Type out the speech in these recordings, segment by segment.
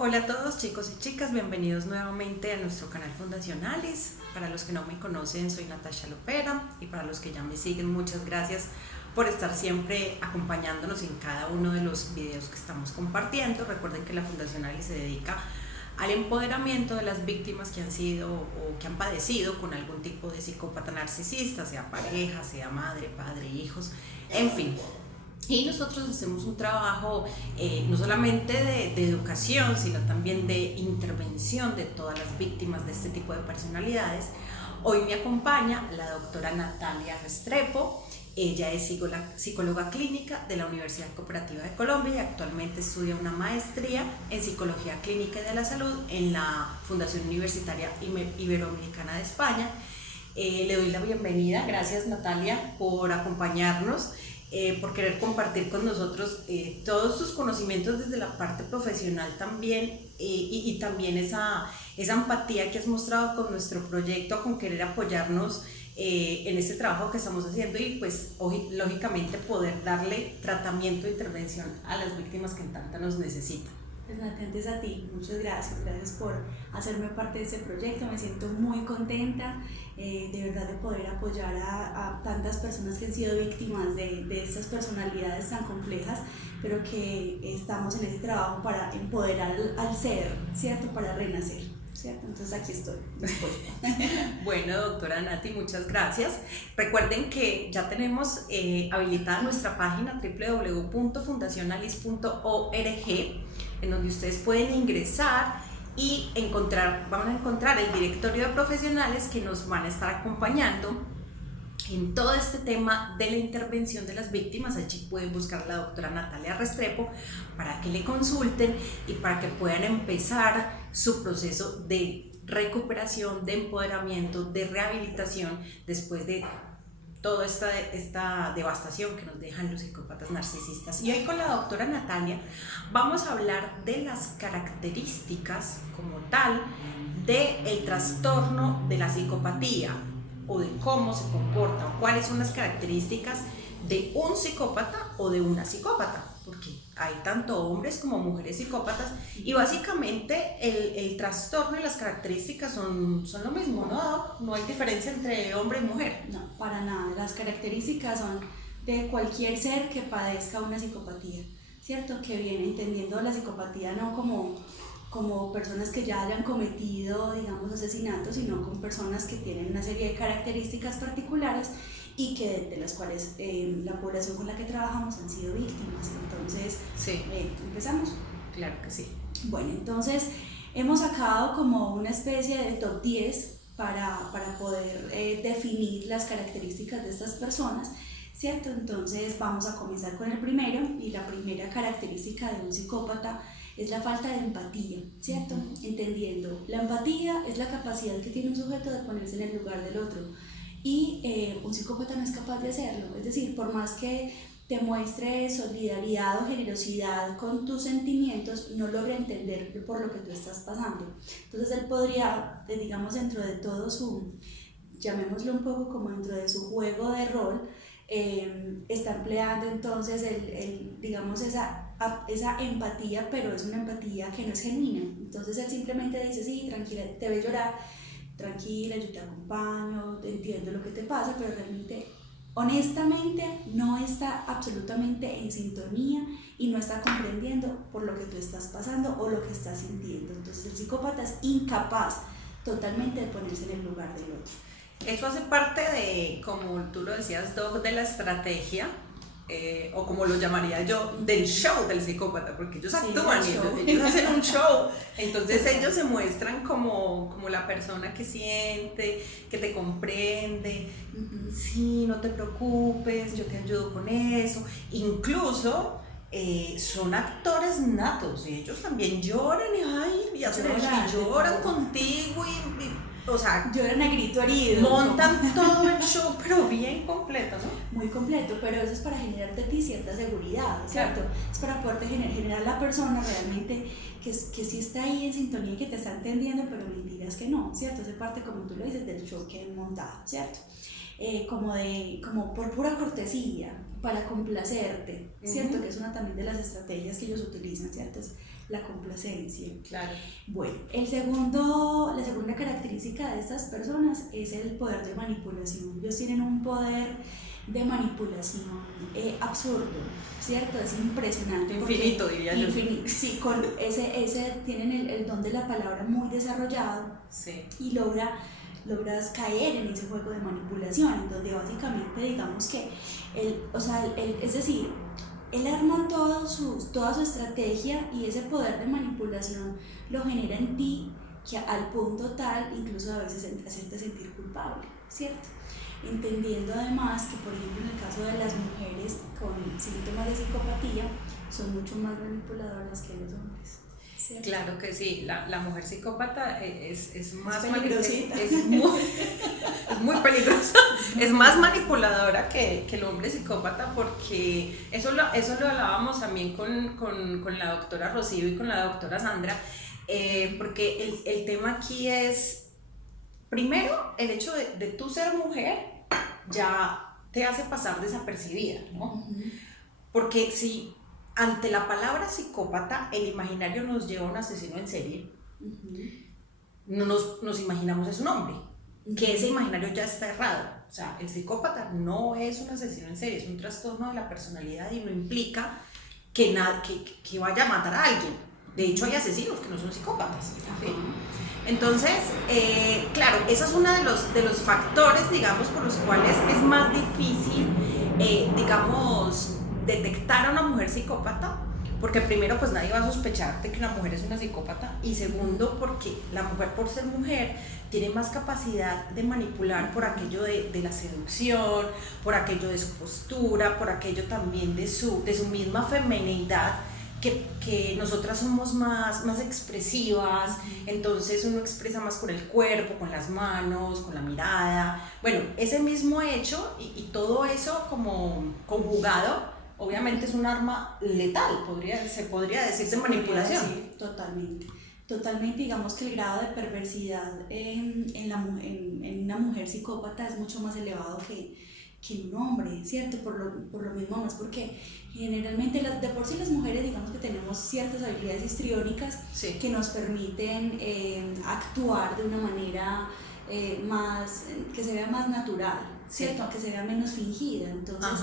Hola a todos chicos y chicas, bienvenidos nuevamente a nuestro canal Fundacionalis. Para los que no me conocen, soy Natasha Lopera, y para los que ya me siguen, muchas gracias por estar siempre acompañándonos en cada uno de los videos que estamos compartiendo. Recuerden que la Fundacionalis se dedica al empoderamiento de las víctimas que han sido o que han padecido con algún tipo de psicópata narcisista, sea pareja, sea madre, padre, hijos, en fin. Y nosotros hacemos un trabajo no solamente de educación, sino también de intervención de todas las víctimas de este tipo de personalidades. Hoy me acompaña la doctora Natalia Restrepo. Ella es psicóloga clínica de la Universidad Cooperativa de Colombia y actualmente estudia una maestría en Psicología Clínica y de la Salud en la Fundación Universitaria Iberoamericana de España. Le doy la bienvenida. Gracias, Natalia, por acompañarnos. Por querer compartir con nosotros todos tus conocimientos desde la parte profesional también, y también esa empatía que has mostrado con nuestro proyecto, con querer apoyarnos en este trabajo que estamos haciendo y pues lógicamente poder darle tratamiento e intervención a las víctimas que en tanta nos necesitan. Pues antes a ti, muchas gracias por hacerme parte de este proyecto, me siento muy contenta de verdad de poder apoyar a tantas personas que han sido víctimas de estas personalidades tan complejas, pero que estamos en ese trabajo para empoderar al ser, ¿cierto? Para renacer, ¿cierto? Entonces aquí estoy dispuesta. Bueno, doctora Nati, muchas gracias. Recuerden que ya tenemos habilitada nuestra página www.fundacionalis.org, en donde ustedes pueden ingresar y van a encontrar el directorio de profesionales que nos van a estar acompañando en todo este tema de la intervención de las víctimas. Allí pueden buscar a la doctora Natalia Restrepo para que le consulten y para que puedan empezar su proceso de recuperación, de empoderamiento, de rehabilitación después de toda esta devastación que nos dejan los psicópatas narcisistas. Y hoy con la doctora Natalia vamos a hablar de las características como tal del trastorno de la psicopatía, o de cómo se comporta o cuáles son las características de un psicópata o de una psicópata, porque hay tanto hombres como mujeres psicópatas y básicamente el trastorno y las características son lo mismo, ¿no? No hay diferencia entre hombre y mujer. No, para nada, las características son de cualquier ser que padezca una psicopatía, ¿cierto? Que viene entendiendo la psicopatía no como personas que ya hayan cometido, digamos, asesinatos, sino con personas que tienen una serie de características particulares y que de las cuales la población con la que trabajamos han sido víctimas. Entonces, sí. ¿Empezamos? Claro que sí. Bueno, entonces hemos sacado como una especie de top 10 para poder definir las características de estas personas, ¿cierto? Entonces vamos a comenzar con el primero, y la primera característica de un psicópata es la falta de empatía, ¿cierto? Entendiendo, la empatía es la capacidad que tiene un sujeto de ponerse en el lugar del otro, y un psicópata no es capaz de hacerlo. Es decir, por más que te muestre solidaridad o generosidad con tus sentimientos, no logra entender por lo que tú estás pasando. Entonces él podría, digamos, dentro de todo su, llamémoslo un poco como dentro de su juego de rol, está empleando entonces digamos esa empatía, pero es una empatía que no es genuina. Entonces él simplemente dice, sí, tranquila, te ve llorar, tranquila, yo te acompaño, te entiendo lo que te pasa, pero realmente, honestamente, no está absolutamente en sintonía y no está comprendiendo por lo que tú estás pasando o lo que estás sintiendo. Entonces el psicópata es incapaz totalmente de ponerse en el lugar del otro. Eso hace parte de, como tú lo decías, Doc, de la estrategia, o como lo llamaría yo, del show del psicópata, porque ellos actúan, ellos hacen un show. Entonces ellos se muestran como la persona que siente, que te comprende. Sí, no te preocupes, yo te ayudo con eso. Incluso son actores natos, y ellos también lloran y hacen y lloran contigo o sea, lloran a grito herido, montan todo el show, pero bien completo, ¿no? Muy completo, pero eso es para generarte a ti cierta seguridad, ¿cierto? Claro. Es para poderte generar a la persona realmente que sí está ahí en sintonía y que te está entendiendo, pero mentiras que no, ¿cierto? Es parte, como tú lo dices, del show que han montado, ¿cierto? Como por pura cortesía, para complacerte, ¿cierto? Que es una también de las estrategias que ellos utilizan, ¿cierto? la complacencia. Claro. Bueno, la segunda característica de estas personas es el poder de manipulación. Ellos tienen un poder de manipulación absurdo, ¿cierto? Es impresionante. Infinito, diría yo. Sí, tienen el don de la palabra muy desarrollado, sí. Y logras caer en ese juego de manipulación, en donde básicamente digamos que es decir, él arma toda su estrategia y ese poder de manipulación lo genera en ti, que al punto tal incluso a veces hacerte sentir culpable, ¿cierto? Entendiendo además que, por ejemplo, en el caso de las mujeres con síntomas de psicopatía, son mucho más manipuladoras que los hombres, ¿cierto? Claro que sí, la mujer psicópata es más peligrosita. Es muy peligrosa, es más manipuladora que el hombre psicópata, porque eso lo hablábamos también con la doctora Rocío y con la doctora Sandra, porque el tema aquí es, primero, el hecho de tú ser mujer ya te hace pasar desapercibida, ¿no? Porque si ante la palabra psicópata el imaginario nos lleva a un asesino en serie, no nos imaginamos es un hombre, que ese imaginario ya está errado. O sea, el psicópata no es un asesino en serie, es un trastorno de la personalidad y no implica que vaya a matar a alguien. De hecho, hay asesinos que no son psicópatas, ¿sí? Entonces, claro, ese es uno de los factores, digamos, por los cuales es más difícil, digamos, detectar a una mujer psicópata, porque primero, pues nadie va a sospechar de que una mujer es una psicópata, y segundo, porque la mujer, por ser mujer, tiene más capacidad de manipular por aquello de la seducción, por aquello de su postura, por aquello también de su misma femineidad, que nosotras somos más expresivas, entonces uno expresa más con el cuerpo, con las manos, con la mirada. Bueno, ese mismo hecho y todo eso como conjugado, obviamente es un arma letal, se podría decir, de manipulación. Sí, totalmente, digamos que el grado de perversidad en una mujer psicópata es mucho más elevado que en un hombre, ¿cierto? Por lo mismo, no es porque generalmente de por sí las mujeres, digamos que tenemos ciertas habilidades histriónicas, sí, que nos permiten actuar de una manera que se vea más natural, ¿cierto? Sí. Que se vea menos fingida. Entonces,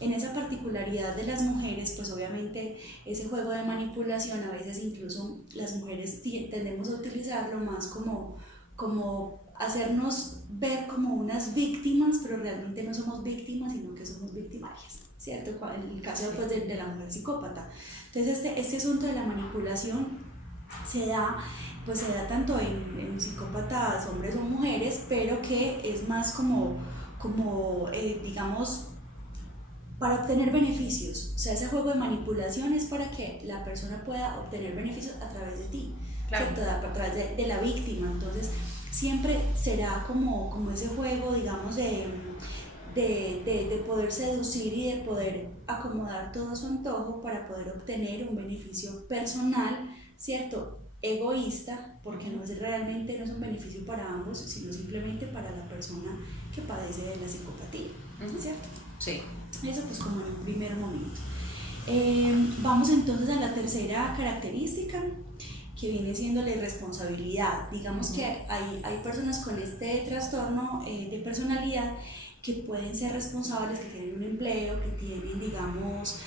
en esa particularidad de las mujeres, pues obviamente ese juego de manipulación, a veces incluso las mujeres tendemos a utilizarlo más como hacernos ver como unas víctimas, pero realmente no somos víctimas, sino que somos victimarias, ¿cierto? En el caso pues, de la mujer psicópata. Entonces este asunto de la manipulación se da tanto en psicópatas, hombres o mujeres, pero que es más digamos, para obtener beneficios. O sea, ese juego de manipulación es para que la persona pueda obtener beneficios a través de ti, claro, ¿cierto? A través de la víctima. Entonces, siempre será como ese juego, digamos, de poder seducir y de poder acomodar todo a su antojo para poder obtener un beneficio personal, ¿cierto? Egoísta, porque no es un beneficio para ambos, sino simplemente para la persona que padece de la psicopatía, ¿cierto? Sí. Eso pues como en un primer momento. Vamos entonces a la tercera característica, que viene siendo la irresponsabilidad. Digamos que hay personas con este trastorno de personalidad que pueden ser responsables, que tienen un empleo, que tienen, digamos,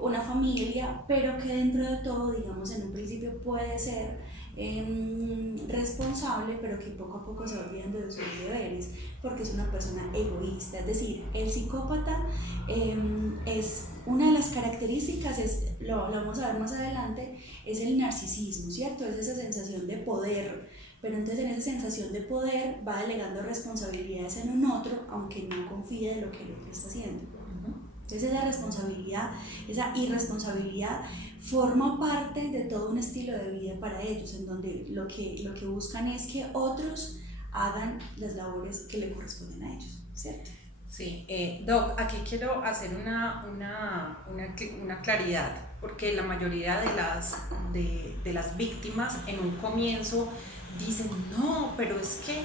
una familia, pero que dentro de todo, digamos, en un principio puede ser responsable, pero que poco a poco se va olvidando de sus deberes, porque es una persona egoísta. Es decir, el psicópata es una de las características, lo vamos a ver más adelante, es el narcisismo, ¿cierto? Es esa sensación de poder, pero entonces en esa sensación de poder va delegando responsabilidades en un otro, aunque no confíe de lo que el otro está haciendo. Entonces esa responsabilidad, esa irresponsabilidad forma parte de todo un estilo de vida para ellos, en donde lo que buscan es que otros hagan las labores que le corresponden a ellos, ¿cierto? Sí, Doc, aquí quiero hacer una claridad, porque la mayoría de las víctimas en un comienzo dicen, no, pero es que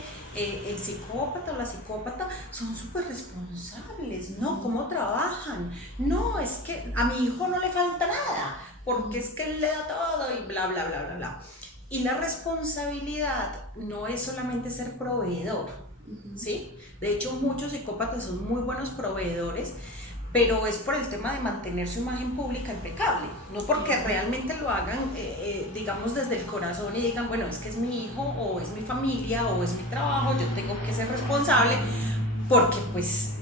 el psicópata o la psicópata son súper responsables, ¿no? ¿Cómo trabajan? No, es que a mi hijo no le falta nada. porque es que él le da todo y bla, bla, bla, bla, bla. Y la responsabilidad no es solamente ser proveedor, ¿sí? De hecho, muchos psicópatas son muy buenos proveedores, pero es por el tema de mantener su imagen pública impecable, no porque realmente lo hagan, digamos, desde el corazón y digan, bueno, es que es mi hijo, o es mi familia, o es mi trabajo, yo tengo que ser responsable, porque pues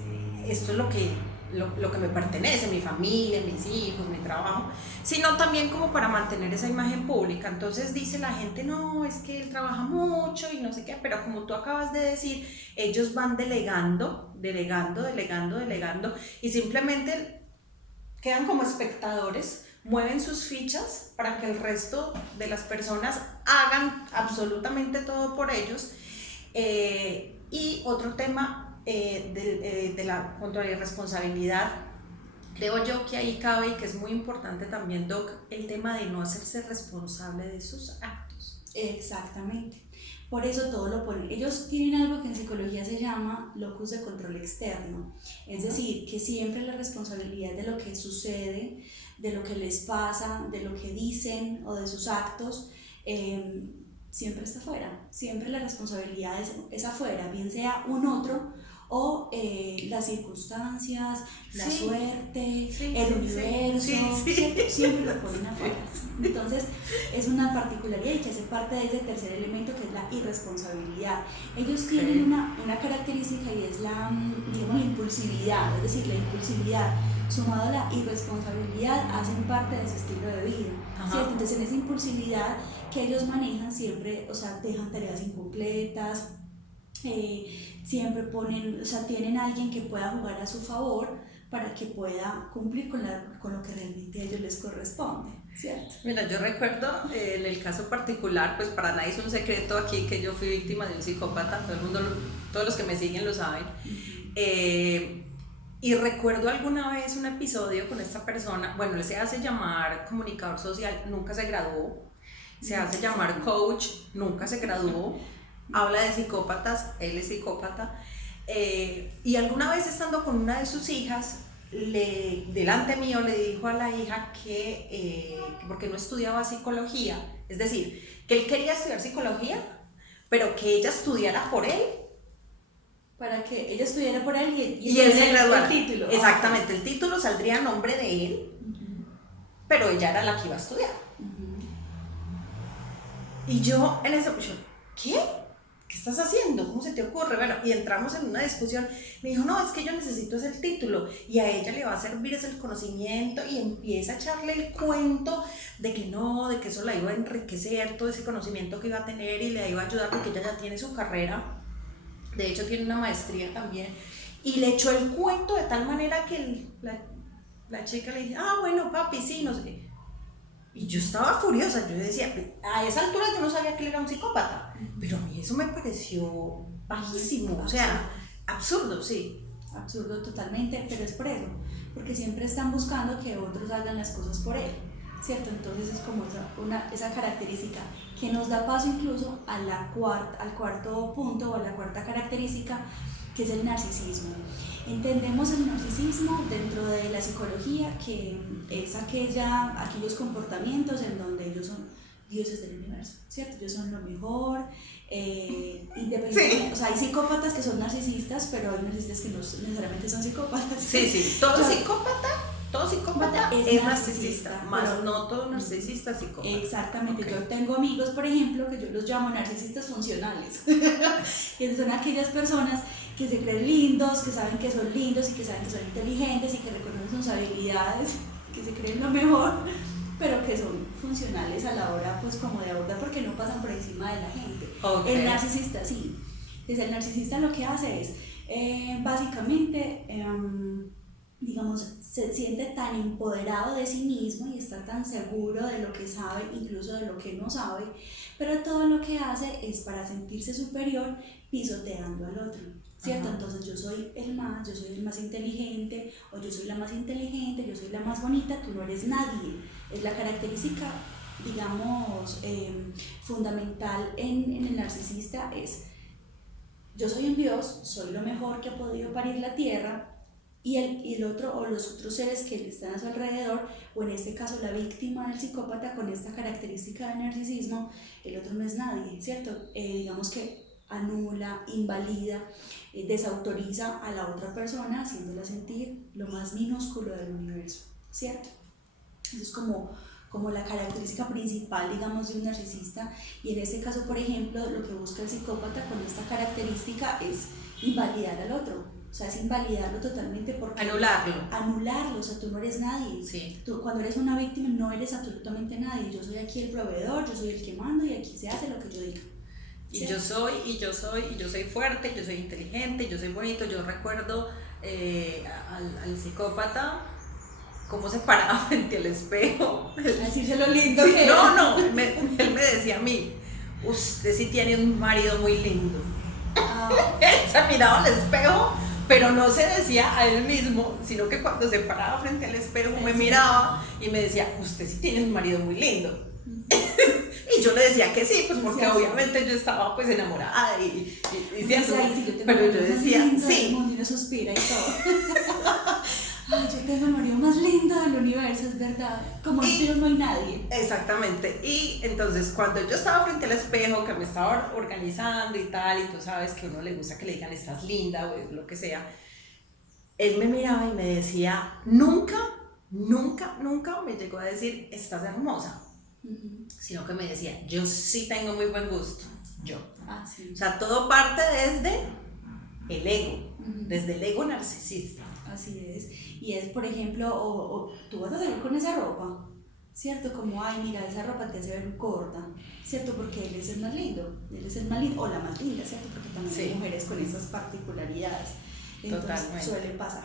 esto es lo que me pertenece, mi familia, mis hijos, mi trabajo, sino también como para mantener esa imagen pública. Entonces dice la gente, no, es que él trabaja mucho y no sé qué, pero como tú acabas de decir, ellos van delegando, y simplemente quedan como espectadores, mueven sus fichas para que el resto de las personas hagan absolutamente todo por ellos. Y otro tema de la contra la irresponsabilidad, creo yo que ahí cabe y que es muy importante también, Doc, el tema de no hacerse responsable de sus actos. Exactamente. Por eso todo lo ponen. Ellos tienen algo que en psicología se llama locus de control externo. Es decir, que siempre la responsabilidad de lo que sucede, de lo que les pasa, de lo que dicen o de sus actos, siempre está afuera. Siempre la responsabilidad es afuera, bien sea un otro o las circunstancias, la suerte, el universo, siempre lo ponen afuera. Entonces es una particularidad y que hace parte de ese tercer elemento, que es la irresponsabilidad. Ellos tienen una característica, y es digamos, la impulsividad, es decir, la impulsividad sumado a la irresponsabilidad hacen parte de su estilo de vida, ¿cierto? Entonces en esa impulsividad que ellos manejan siempre, o sea, dejan tareas incompletas, siempre ponen, o sea, tienen a alguien que pueda jugar a su favor para que pueda cumplir con lo que realmente a ellos les corresponde, ¿cierto? Mira, yo recuerdo en el caso particular, pues para nadie es un secreto aquí que yo fui víctima de un psicópata, todo el mundo, todos los que me siguen lo saben. Y recuerdo alguna vez un episodio con esta persona, bueno, él se hace llamar comunicador social, nunca se graduó, se hace llamar coach, nunca se graduó, habla de psicópatas, él es psicópata, y alguna vez estando con una de sus hijas, delante mío le dijo a la hija que porque no estudiaba psicología, es decir, que él quería estudiar psicología, pero que ella estudiara por él, para que ella estudiara por él y él se graduara. El título. Exactamente, el título saldría a nombre de él, pero ella era la que iba a estudiar. Y yo en esa posición, ¿qué? ¿Qué estás haciendo? ¿Cómo se te ocurre? Bueno, y entramos en una discusión. Me dijo, no, es que yo necesito ese título, y a ella le va a servir ese conocimiento, y empieza a echarle el cuento de que no, de que eso la iba a enriquecer, todo ese conocimiento que iba a tener, y le iba a ayudar porque ella ya tiene su carrera. De hecho tiene una maestría también, y le echó el cuento de tal manera que la chica le dice, ah, bueno papi, sí, no sé qué. Y yo estaba furiosa, yo decía, a esa altura yo no sabía que él era un psicópata, pero a mí eso me pareció bajísimo, o sea, absurdo, sí. Absurdo totalmente, pero es por eso, porque siempre están buscando que otros hagan las cosas por él, ¿cierto? Entonces es como esa característica que nos da paso incluso al cuarto punto o a la cuarta característica, que es el narcisismo. Entendemos el narcisismo dentro de la psicología, que es aquellos comportamientos en donde ellos son dioses del universo, ¿cierto? Ellos son lo mejor, independientemente, o sea, hay psicópatas que son narcisistas, pero hay narcisistas que no necesariamente son psicópatas. Sí, todo psicópata es narcisista, más no todo narcisista es psicópata. Exactamente, okay. Yo tengo amigos, por ejemplo, que yo los llamo narcisistas funcionales, que son aquellas personas que se creen lindos, que saben que son lindos y que saben que son inteligentes y que reconocen sus habilidades, que se creen lo mejor, pero que son funcionales a la hora, pues, como de abordar, porque no pasan por encima de la gente. Okay. El narcisista sí. Entonces, el narcisista lo que hace es, básicamente, digamos, se siente tan empoderado de sí mismo y está tan seguro de lo que sabe, incluso de lo que no sabe, pero todo lo que hace es para sentirse superior, pisoteando al otro, ¿cierto? Entonces yo soy el más inteligente, o yo soy la más inteligente, yo soy la más bonita, tú no eres nadie. Es la característica, digamos, fundamental en el narcisista, es: yo soy un dios, soy lo mejor que ha podido parir la tierra, y el otro o los otros seres que están a su alrededor, o en este caso la víctima del psicópata con esta característica de narcisismo, el otro no es nadie, ¿cierto? Digamos que anula, invalida, desautoriza a la otra persona, haciéndola sentir lo más minúsculo del universo, ¿cierto? Eso es como la característica principal, digamos, de un narcisista. Y en este caso, por ejemplo, lo que busca el psicópata con esta característica es invalidar al otro. O sea, es invalidarlo totalmente porque... Anularlo, o sea, tú no eres nadie. Sí. Tú, cuando eres una víctima no eres absolutamente nadie. Yo soy aquí el proveedor, yo soy el que mando y aquí se hace lo que yo diga. ¿Sí? Yo soy fuerte, yo soy inteligente, yo soy bonito. Yo recuerdo al psicópata cómo se paraba frente al espejo. Decirse lo lindo sí, que no, él me decía a mí, usted sí tiene un marido muy lindo. Él se miraba al espejo, pero no se decía a él mismo, sino que cuando se paraba frente al espejo me miraba y me decía, usted sí tiene un marido muy lindo. Y yo le decía que sí, pues porque obviamente yo estaba pues enamorada y cierto, pero yo decía, sí. Y uno suspira y todo. Ay, yo tengo el marido más lindo del universo, es verdad. Como yo no hay nadie. Exactamente. Y entonces cuando yo estaba frente al espejo, que me estaba organizando y tal, y tú sabes que a uno le gusta que le digan estás linda o lo que sea, él me miraba y me decía, nunca me llegó a decir estás hermosa, sino que me decía, yo sí tengo muy buen gusto, yo. Sí. O sea, todo parte desde el ego, desde el ego narcisista. Así es. Y es, por ejemplo, o tú vas a salir con esa ropa, ¿cierto? Como, ay, mira, esa ropa te hace ver corta, ¿cierto? Porque él es el más lindo, o la más linda, ¿cierto? Porque también hay mujeres con esas particularidades. Entonces, totalmente. Suele pasar.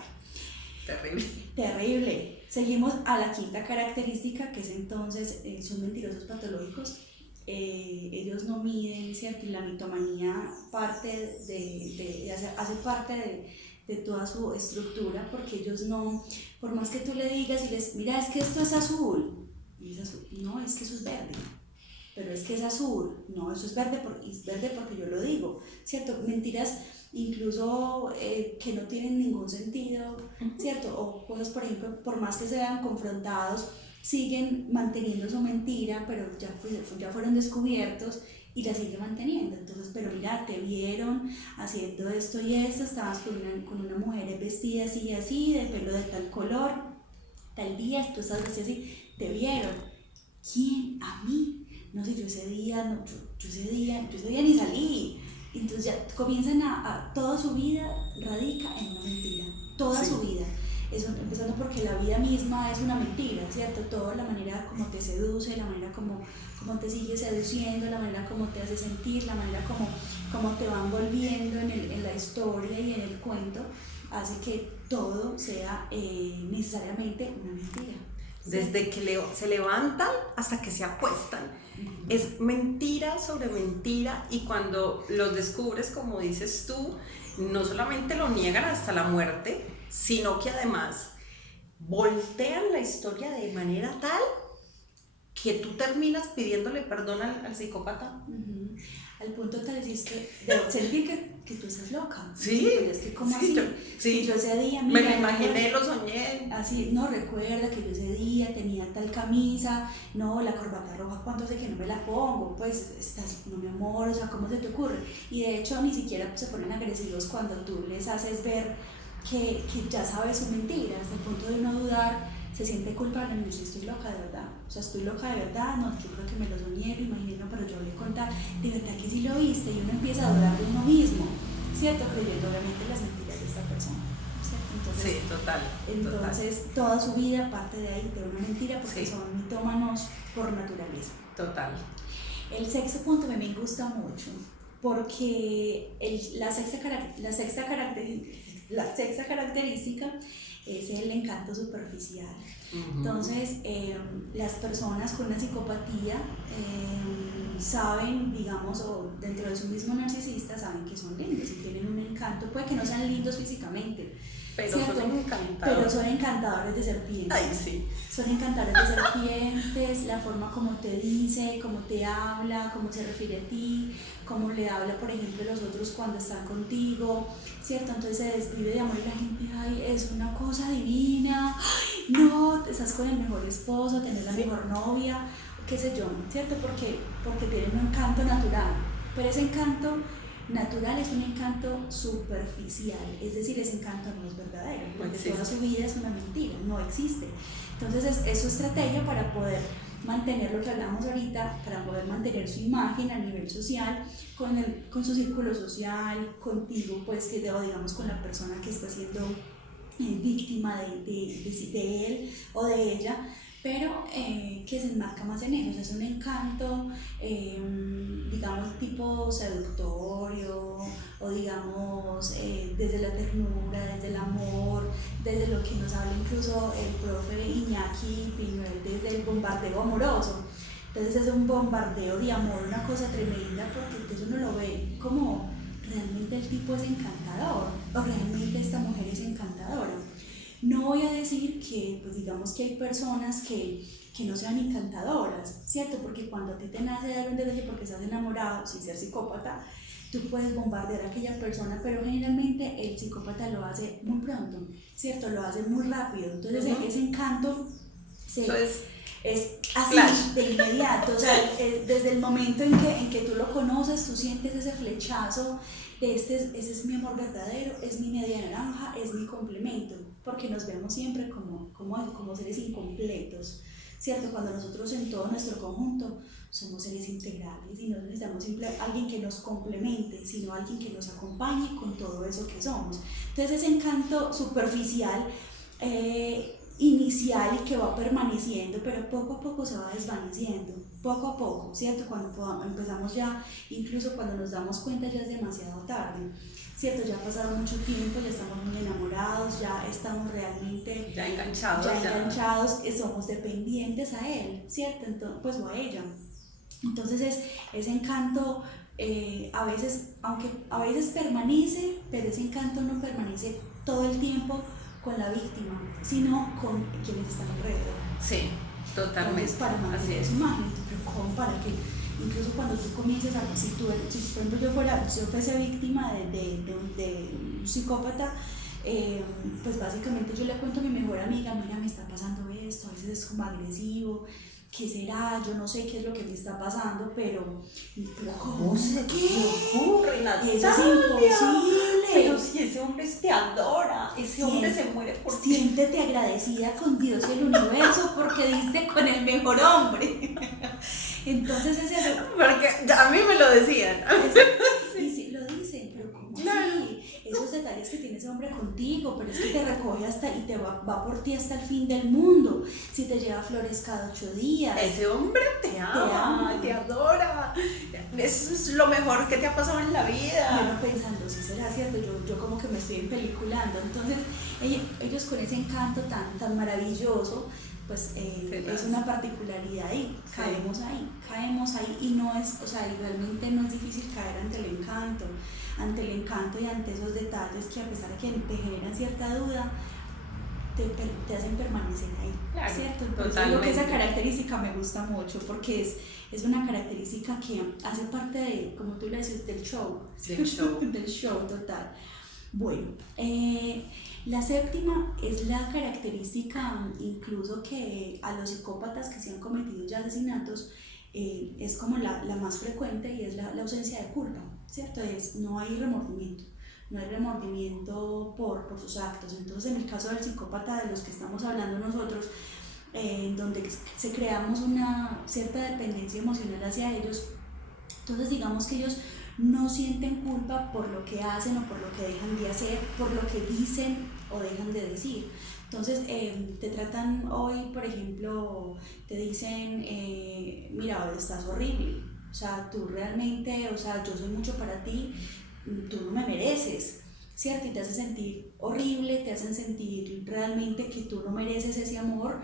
Terrible. Seguimos a la quinta característica, que es entonces, son mentirosos patológicos. Ellos no miden, ¿cierto? Y la mitomanía hace parte de toda su estructura, porque ellos no, por más que tú le digas y les, mira, es que esto es azul, y es azul, no, es que eso es verde, pero es que es azul, no, eso es verde porque yo lo digo, ¿cierto? Mentiras incluso que no tienen ningún sentido, ¿cierto? O cosas, por ejemplo, por más que sean confrontados, siguen manteniendo su mentira, pero ya fueron descubiertos y la sigue manteniendo. Entonces, pero mira, te vieron haciendo esto y esto, estabas con una mujer vestida así y así, de pelo de tal color, tal día, tú estás vestida así, te vieron. ¿Quién? ¿A mí? No sé, yo ese día ni salí. Entonces ya comienzan toda su vida radica en una mentira, toda su vida. Eso, empezando porque la vida misma es una mentira, ¿cierto? Toda la manera como te seduce, la manera como te sigue seduciendo, la manera como te hace sentir, la manera como te van volviendo en la historia y en el cuento, hace que todo sea necesariamente una mentira. ¿Sí? Desde que se levantan hasta que se acuestan. Es mentira sobre mentira, y cuando los descubres, como dices tú, no solamente lo niegan hasta la muerte, sino que además voltean la historia de manera tal que tú terminas pidiéndole perdón al psicópata. Al punto tal de sentir que tú estás loca. Sí. Pero es que como así. Yo ese día, mira, me lo imaginé, lo soñé. Así, no, recuerda que yo ese día tenía tal camisa, no, la corbata roja, ¿cuánto hace que no me la pongo? Pues, no, mi amor, o sea, ¿cómo se te ocurre? Y de hecho, ni siquiera se ponen agresivos cuando tú les haces ver que ya sabes su mentira, hasta el punto de no dudar. Se siente culpable, no, si estoy loca de verdad, o sea, estoy loca de verdad, no, yo creo que me lo soñé, lo imaginé, no, pero yo hablé con tal, de verdad que sí lo viste, y uno empieza a dudar de uno mismo, ¿cierto? Creyendo obviamente las mentiras de esta persona, ¿cierto? Entonces, sí, total. Toda su vida parte de ahí, de una mentira, porque son mitómanos por naturaleza. Total. El sexto punto a mí me gusta mucho, porque la sexta característica es el encanto superficial. Entonces, las personas con una psicopatía saben, digamos, o dentro de su mismo narcisista, saben que son lindos y tienen un encanto. Puede que no sean lindos físicamente, Pero ¿cierto? son encantadores. Pero son encantadores de serpientes. Ay, sí. Son encantadores de serpientes, la forma como te dice, cómo te habla, cómo se refiere a ti, cómo le habla, por ejemplo, a los otros cuando están contigo, ¿cierto? Entonces se desvive de amor y la gente, ay, es una cosa divina, ay, no, estás con el mejor esposo, tenés la mejor novia, qué sé yo, ¿cierto? Porque tienen un encanto natural, pero ese encanto natural es un encanto superficial, es decir, ese encanto no es verdadero, porque toda su vida es una mentira, no existe. Entonces es su estrategia para poder mantener lo que hablamos ahorita, para poder mantener su imagen a nivel social, con su círculo social, contigo, pues, o digamos con la persona que está siendo víctima de él o de ella, pero que se enmarca más en eso. O sea, es un encanto, digamos, tipo seductorio, o digamos, desde la ternura, desde el amor, desde lo que nos habla incluso el profe Iñaki Piñuel, desde el bombardeo amoroso. Entonces es un bombardeo de amor, una cosa tremenda, porque entonces uno lo ve como realmente el tipo es encantador, o realmente esta mujer es encantadora. No voy a decir que, pues digamos que hay personas que no sean encantadoras, ¿cierto? Porque cuando a ti te nace dar un deseo porque estás enamorado, sin ser psicópata, tú puedes bombardear a aquella persona, pero generalmente el psicópata lo hace muy pronto, ¿cierto? Lo hace muy rápido. Entonces ese encanto es así, flash, de inmediato. O sea, desde el momento en que tú lo conoces, tú sientes ese flechazo de ese es mi amor verdadero, es mi media naranja, es mi complemento, porque nos vemos siempre como seres incompletos, ¿cierto? Cuando nosotros en todo nuestro conjunto somos seres integrales y no necesitamos alguien que nos complemente, sino alguien que nos acompañe con todo eso que somos. Entonces ese encanto superficial, inicial y que va permaneciendo, pero poco a poco se va desvaneciendo, poco a poco, ¿cierto? Cuando empezamos ya, incluso cuando nos damos cuenta ya es demasiado tarde, ¿cierto? Ya ha pasado mucho tiempo, ya estamos muy enamorados, ya estamos realmente ya enganchados, somos dependientes a él, ¿cierto? Entonces, pues o a ella. Entonces ese encanto a veces, aunque a veces permanece, pero ese encanto no permanece todo el tiempo con la víctima, sino con quienes están alrededor. Sí, totalmente. Entonces, para mantener su imagen, pero ¿cómo? Para que incluso cuando tú comiences a, si por ejemplo yo fuese víctima de un psicópata, pues básicamente yo le cuento a mi mejor amiga, mira, me está pasando esto, a veces es como agresivo, ¿qué será? Yo no sé qué es lo que me está pasando, pero ¿cómo se te ocurre, Natalia? Eso es imposible. Pero si ese hombre te adora, ese hombre se muere por ti. Siéntete agradecida con Dios y el universo porque diste con el mejor hombre. Entonces es eso. Porque a mí me lo decían. Sí, lo dicen, pero ¿cómo claro. así? Esos detalles que tiene ese hombre contigo, pero es que te recoge hasta y te va por ti hasta el fin del mundo. Si te lleva flores cada 8 días. Ese hombre te ama, te adora. Eso es lo mejor que te ha pasado en la vida. Bueno, pensando, si será cierto, yo como que me estoy empeliculando. Entonces, ellos con ese encanto tan maravilloso, pues es una particularidad y caemos ahí y no es, o sea, realmente no es difícil caer ante el encanto y ante esos detalles que a pesar de que te generan cierta duda, te hacen permanecer ahí, claro, ¿cierto? Entonces digo que esa característica me gusta mucho porque es una característica que hace parte de, como tú le dices, del show. Del show total. Bueno, la séptima es la característica incluso que a los psicópatas que se han cometido ya asesinatos es como la más frecuente y es la ausencia de culpa, ¿cierto? No hay remordimiento. No hay remordimiento por sus actos. Entonces, en el caso del psicópata de los que estamos hablando nosotros, donde se creamos una cierta dependencia emocional hacia ellos, entonces digamos que ellos no sienten culpa por lo que hacen o por lo que dejan de hacer, por lo que dicen o dejan de decir. Entonces te tratan hoy, por ejemplo, te dicen, mira, hoy estás horrible, o sea, tú realmente, o sea, yo soy mucho para ti, tú no me mereces, ¿cierto? Y te hacen sentir horrible, te hacen sentir realmente que tú no mereces ese amor,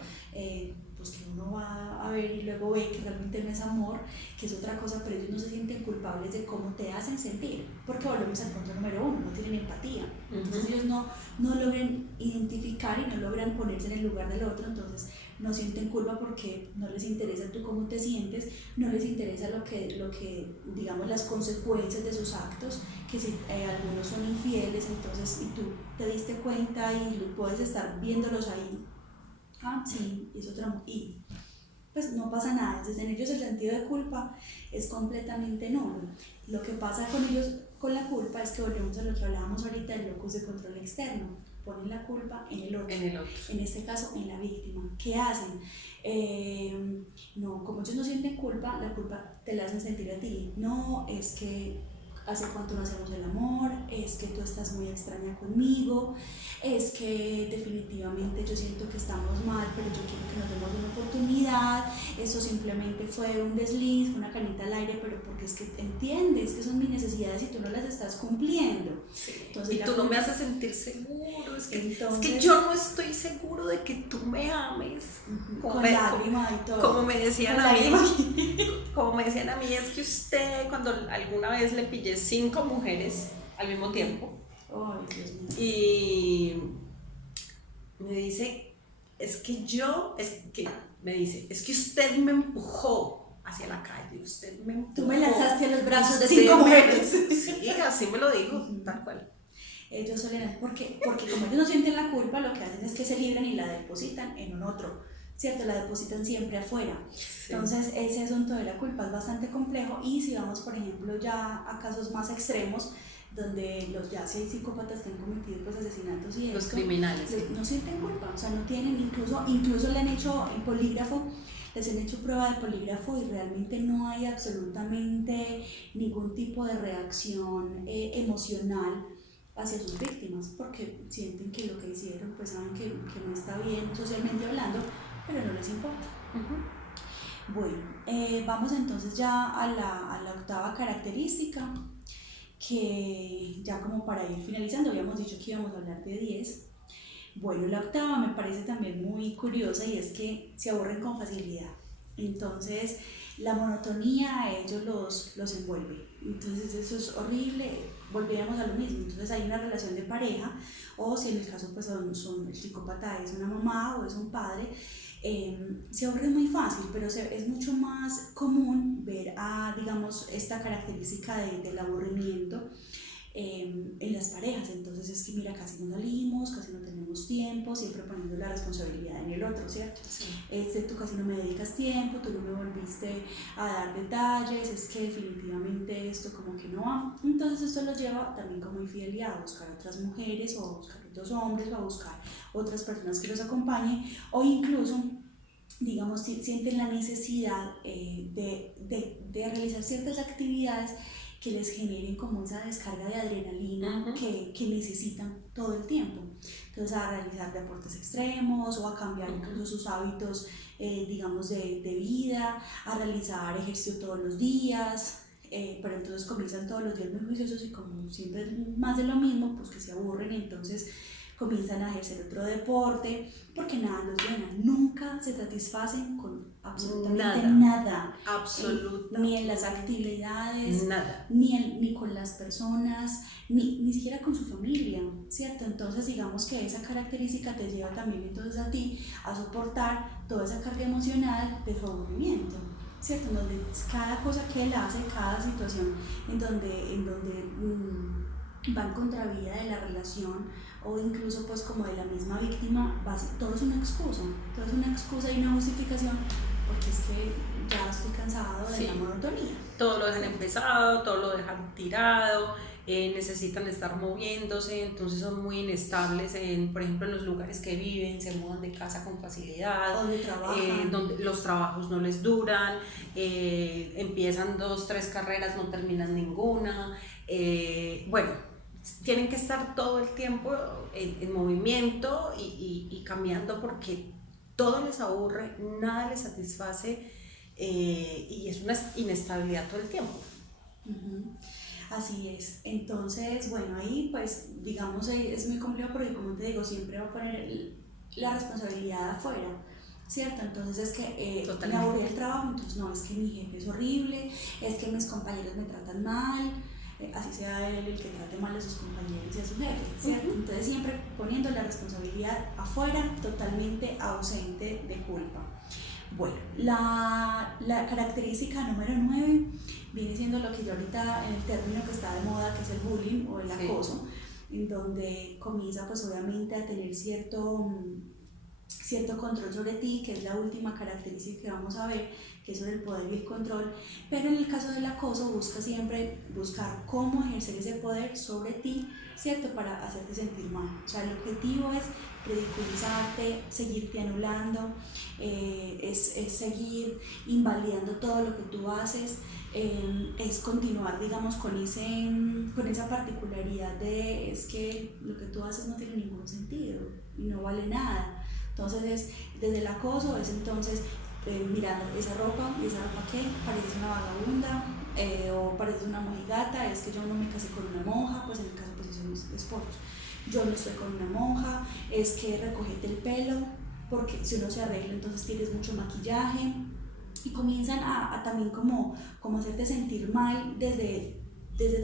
pues que uno va a ver y luego ve que realmente no es amor, que es otra cosa, pero ellos no se sienten culpables de cómo te hacen sentir, porque volvemos al punto número uno, no tienen empatía. Entonces ellos no logran identificar y no logran ponerse en el lugar del otro, entonces no sienten culpa porque no les interesa tú cómo te sientes, no les interesa lo que digamos, las consecuencias de sus actos, que si algunos son infieles, entonces y tú te diste cuenta y puedes estar viéndolos ahí, sí, es otra, y pues no pasa nada. Entonces en ellos el sentido de culpa es completamente nulo. Lo que pasa con ellos con la culpa es que volvemos a lo que hablábamos ahorita del locus de control externo, ponen la culpa en el otro, en este caso en la víctima. ¿Qué hacen? No, como ellos no sienten culpa, la culpa te la hacen sentir a ti. No, es que hace cuánto no hacemos el amor, es que tú estás muy extraña conmigo, es que definitivamente yo siento que estamos mal, pero yo quiero que nos demos una oportunidad, eso simplemente fue un desliz, fue una canita al aire, pero porque es que entiendes que son mis necesidades y tú no las estás cumpliendo. Sí. Entonces, y tú no me haces sentir seguro, es que entonces, yo no estoy seguro de que tú me ames. Con lágrimas y todo. Como me decían a mí, es que usted, cuando alguna vez le pillé 5 mujeres al mismo tiempo, Ay, Dios mío. y me dice, es que usted me empujó hacia la calle, usted me empujó. Tú me lanzaste a los brazos de 5 mujeres. Sí, así me lo dijo, tal cual. Ellos suelen, porque como ellos no sienten la culpa, lo que hacen es que se libran y la depositan en un otro, ¿cierto? La depositan siempre afuera. Sí. Entonces ese asunto de la culpa es bastante complejo, y si vamos por ejemplo ya a casos más extremos, donde ya si hay psicópatas que han cometido pues asesinatos y los criminales no sienten culpa, o sea, no tienen, incluso le han hecho en polígrafo, les han hecho prueba de polígrafo y realmente no hay absolutamente ningún tipo de reacción emocional hacia sus víctimas, porque sienten que lo que hicieron, pues saben que no está bien socialmente hablando, pero no les importa. Bueno, vamos entonces ya a la octava característica, que ya como para ir finalizando, habíamos dicho que íbamos a hablar de 10. Bueno, la octava me parece también muy curiosa, y es que se aburren con facilidad. Entonces la monotonía a ellos los envuelve, entonces eso es horrible. Volvíamos a lo mismo, entonces hay una relación de pareja, o si en el caso pues el psicópata es una mamá o es un padre, se aburre muy fácil, pero es mucho más común ver digamos, esta característica del aburrimiento en las parejas. Entonces es que mira, casi no salimos, casi no tenemos tiempo, siempre poniendo la responsabilidad en el otro, ¿cierto? Sí. Tú casi no me dedicas tiempo, tú no me volviste a dar detalles, es que definitivamente esto como que no va. Entonces esto los lleva también como infidelidad, a buscar otras mujeres, o a buscar otros hombres, o a buscar otras personas que los acompañen, o incluso digamos sienten la necesidad de realizar ciertas actividades que les generen como esa descarga de adrenalina que necesitan todo el tiempo. Entonces a realizar deportes extremos, o a cambiar incluso sus hábitos digamos de vida, a realizar ejercicio todos los días, pero entonces comienzan todos los días muy juiciosos, y como siempre más de lo mismo, pues que se aburren, y entonces comienzan a ejercer otro deporte, porque nada los llena, nunca se satisfacen con absolutamente nada. Ni en las actividades, nada. Ni con las personas, ni siquiera con su familia, ¿cierto? Entonces digamos que esa característica te lleva también entonces a ti a soportar toda esa carga emocional de su aburrimiento, ¿cierto? En donde cada cosa que él hace, cada situación en donde va en contravía de la relación, o incluso pues como de la misma víctima, todo es una excusa y una justificación, porque es que ya estoy cansado de la monotonía. Todo lo dejan empezado, todo lo dejan tirado, necesitan estar moviéndose, entonces son muy inestables, por ejemplo en los lugares que viven, se mudan de casa con facilidad, donde trabajan, donde los trabajos no les duran, empiezan 2, 3 carreras, no terminan ninguna, bueno, tienen que estar todo el tiempo en movimiento y cambiando, porque todo les aburre, nada les satisface, y es una inestabilidad todo el tiempo. Así es. Entonces, bueno, ahí pues digamos es muy complejo, porque como te digo, siempre va a poner la responsabilidad afuera. ¿cierto? Entonces es que me Totalmente. aburrí el trabajo, entonces no, es que mi jefe es horrible, es que mis compañeros me tratan mal, así sea él el que trate mal a sus compañeros y a su jefe, ¿cierto? Entonces siempre poniendo la responsabilidad afuera, totalmente ausente de culpa. Bueno, la característica número 9 viene siendo lo que yo ahorita, en el término que está de moda, que es el bullying o el acoso, en donde comienza pues obviamente a tener cierto control sobre ti, que es la última característica que vamos a ver, que es sobre el poder y el control, pero en el caso del acoso busca siempre buscar cómo ejercer ese poder sobre ti, ¿cierto? Para hacerte sentir mal. O sea, el objetivo es ridiculizarte, seguirte anulando, es seguir invalidando todo lo que tú haces, es continuar, digamos, con esa particularidad de es que lo que tú haces no tiene ningún sentido y no vale nada. Entonces, desde el acoso es entonces mirando esa ropa, ¿y esa ropa qué? Parece una vagabunda, o parece una mojigata, es que yo no me casé con una monja, pues en el caso pues son mis esposos. Yo no estoy con una monja, es que recogete el pelo, porque si uno se arregla entonces tienes mucho maquillaje, y comienzan a también como hacerte sentir mal desde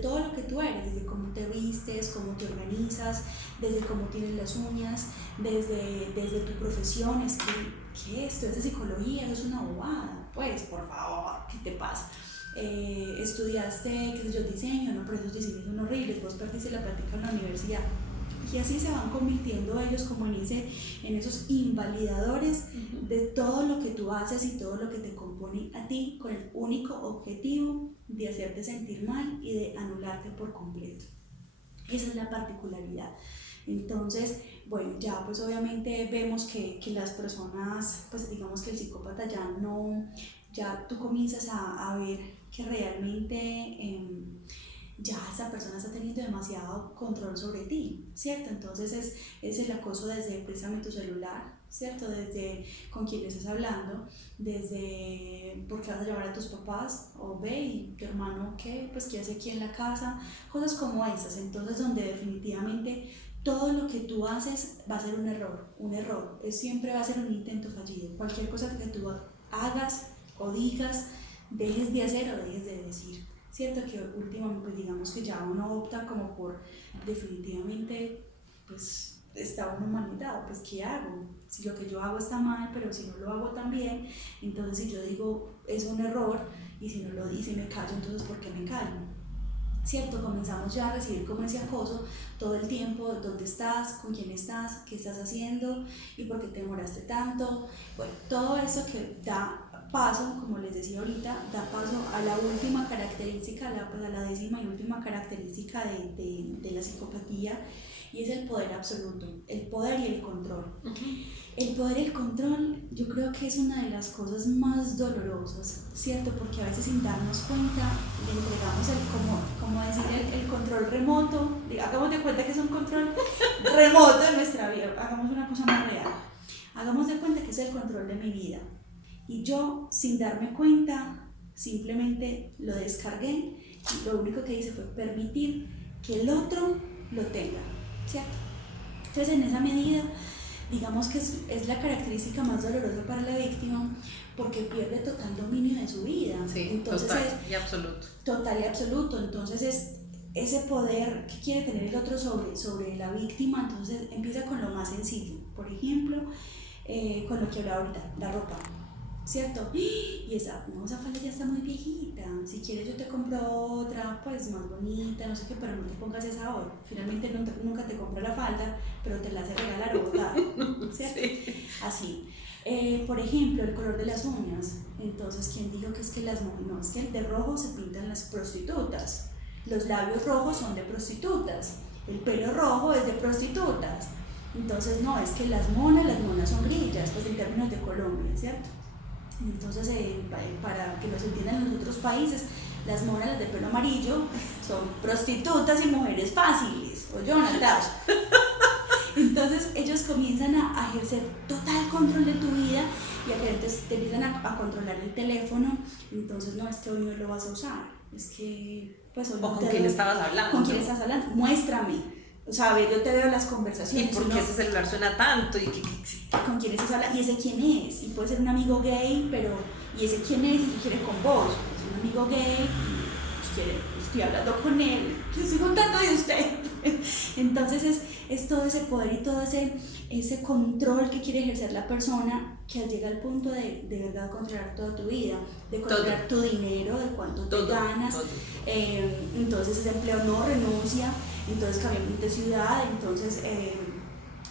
todo lo que tú eres, desde cómo te vistes, cómo te organizas, desde cómo tienes las uñas, desde tu profesión. Es que, ¿qué es? Esto es de psicología, eso es una bobada, pues por favor, ¿qué te pasa? Estudiaste, qué sé yo, diseño, no, pero esos diseños son horribles, vos perdiste la práctica en la universidad. Y así se van convirtiendo ellos como en esos invalidadores de todo lo que tú haces y todo lo que te compone a ti, con el único objetivo de hacerte sentir mal y de anularte por completo. Esa es la particularidad. Entonces, bueno, ya pues obviamente vemos que las personas, pues digamos que el psicópata ya tú comienzas a ver que realmente ya esa persona está teniendo demasiado control sobre ti, ¿cierto? Entonces es el acoso desde préstame tu celular, ¿cierto? Desde con quién estás hablando, desde por qué vas a llevar a tus papás, o ve y tu hermano qué, pues qué hace aquí en la casa, cosas como esas. Entonces donde definitivamente todo lo que tú haces va a ser un error, siempre va a ser un intento fallido. Cualquier cosa que tú hagas o digas, dejes de hacer o dejes de decir, cierto, que últimamente pues digamos que ya uno opta como por definitivamente pues está uno humanidad, pues ¿qué hago? Si lo que yo hago está mal, pero si no lo hago tan bien, entonces si yo digo es un error, y si no lo dice y me callo, entonces ¿por qué me callo? ¿Cierto? Comenzamos ya a recibir como ese acoso todo el tiempo, dónde estás, con quién estás, qué estás haciendo y por qué te demoraste tanto. Bueno, todo eso que da paso, como les decía ahorita, da paso a la última característica, a la décima y última característica de la psicopatía, y es el poder absoluto, el poder y el control. El poder y el control yo creo que es una de las cosas más dolorosas, ¿cierto? Porque a veces sin darnos cuenta le entregamos como decir el control remoto, hagamos de cuenta que es un control remoto de nuestra vida, hagamos una cosa más real, hagamos de cuenta que es el control de mi vida. Y yo, sin darme cuenta, simplemente lo descargué, y lo único que hice fue permitir que el otro lo tenga, ¿cierto? Entonces, en esa medida, digamos que es la característica más dolorosa para la víctima, porque pierde total dominio de su vida. Sí, entonces, total y absoluto. Total y absoluto. Entonces, es ese poder que quiere tener el otro sobre la víctima. Entonces, empieza con lo más sencillo. Por ejemplo, con lo que hablaba ahorita, la ropa, ¿cierto? Y esa falda ya está muy viejita, si quieres yo te compro otra pues más bonita, no sé qué, pero no te pongas esa ahora. Finalmente nunca te compra la falda, pero te la hace regalar o botar, ¿cierto? Sí. Así. Por ejemplo, el color de las uñas. Entonces, ¿quién dijo que es que las mujeres? No, es que de rojo se pintan las prostitutas, los labios rojos son de prostitutas, el pelo rojo es de prostitutas. Entonces, no, es que las monas son grillas, pues en términos de Colombia, ¿cierto? Entonces, para que nos entiendan en los otros países, las monas, las de pelo amarillo, son prostitutas y mujeres fáciles, o yo, Natasha. Entonces, ellos comienzan a ejercer total control de tu vida, y entonces te empiezan a controlar el teléfono. Entonces, no, es que hoy no lo vas a usar, es que pues hoy o con quién estabas hablando. ¿Con quién estás hablando? Muéstrame. O sea, a ver, yo te veo las ¿Y conversaciones. por qué ese celular suena tanto? ¿Con quién estás hablando? ¿Y ese quién es? Y puede ser un amigo gay, pero ¿y ese quién es? ¿Y qué quiere con vos? Es un amigo gay y pues quiere, estoy hablando con él, yo estoy contando de usted. Entonces es todo ese poder y todo ese control que quiere ejercer la persona, que llega al punto de verdad controlar toda tu vida, de controlar tu dinero, de cuánto te ganas. Entonces ese empleo no renuncia, entonces cambiamos de ciudad, entonces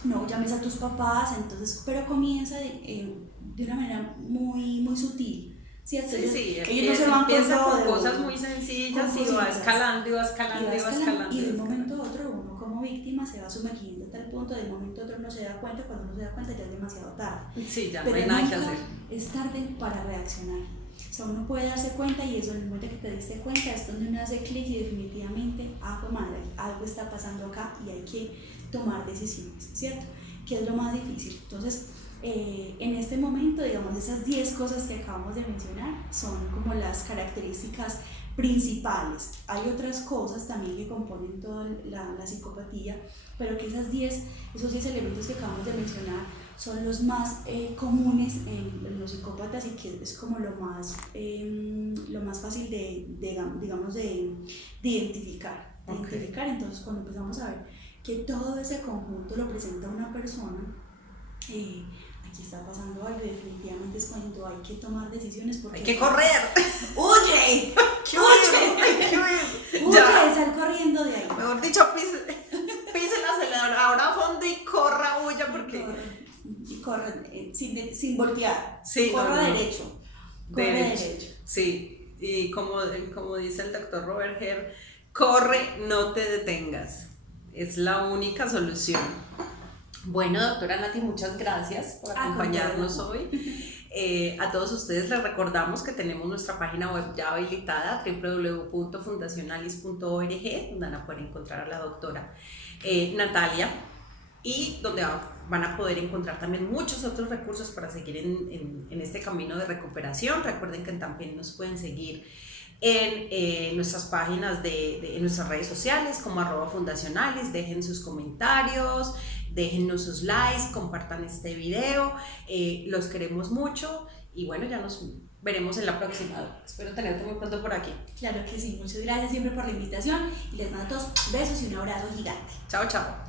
no llames a tus papás, entonces, pero comienza de una manera muy, muy sutil. ¿Cierto? Sí, ellos no se van empieza con todo cosas muy sencillas y va escalando y va escalando y va escalando. Y de un momento a otro uno como víctima se va sumergiendo a tal punto, de un momento a otro no se da cuenta, cuando uno se da cuenta ya es demasiado tarde. Sí, ya pero no hay nada que hacer. Es tarde para reaccionar. O sea, uno puede darse cuenta y eso en el momento que te diste cuenta es donde uno hace clic y definitivamente, madre, algo está pasando acá y hay que tomar decisiones, ¿cierto? Que es lo más difícil. Entonces, en este momento, digamos, esas 10 cosas que acabamos de mencionar son como las características principales. Hay otras cosas también que componen toda la psicopatía, pero que esos 10 elementos que acabamos de mencionar son los más comunes en los psicópatas y que es como lo más fácil de identificar. Entonces, cuando empezamos a ver que todo ese conjunto lo presenta una persona, aquí está pasando algo y definitivamente es cuando hay que tomar decisiones porque hay que correr. ¡Huye! ¡Huye! Sal corriendo de ahí. Mejor dicho, pise el acelerador ahora a fondo y corra, huya porque... Y corre sin voltear. Sí, corra derecho. Corre derecho. Sí, y como dice el doctor Robert Herr, corre, no te detengas. Es la única solución. Bueno, doctora Nati, muchas gracias por acompañarnos hoy. A todos ustedes les recordamos que tenemos nuestra página web ya habilitada, www.fundacionalis.org, donde van a poder encontrar a la doctora Natalia y donde van a poder encontrar también muchos otros recursos para seguir en este camino de recuperación. Recuerden que también nos pueden seguir en nuestras páginas en nuestras redes sociales como @fundacionalis. Dejen sus comentarios, déjennos sus likes, compartan este video, los queremos mucho y bueno, ya nos veremos en la próxima. Espero tenerte muy pronto por aquí. Claro que sí, muchas gracias siempre por la invitación y les mando a todos besos y un abrazo gigante. Chao, chao.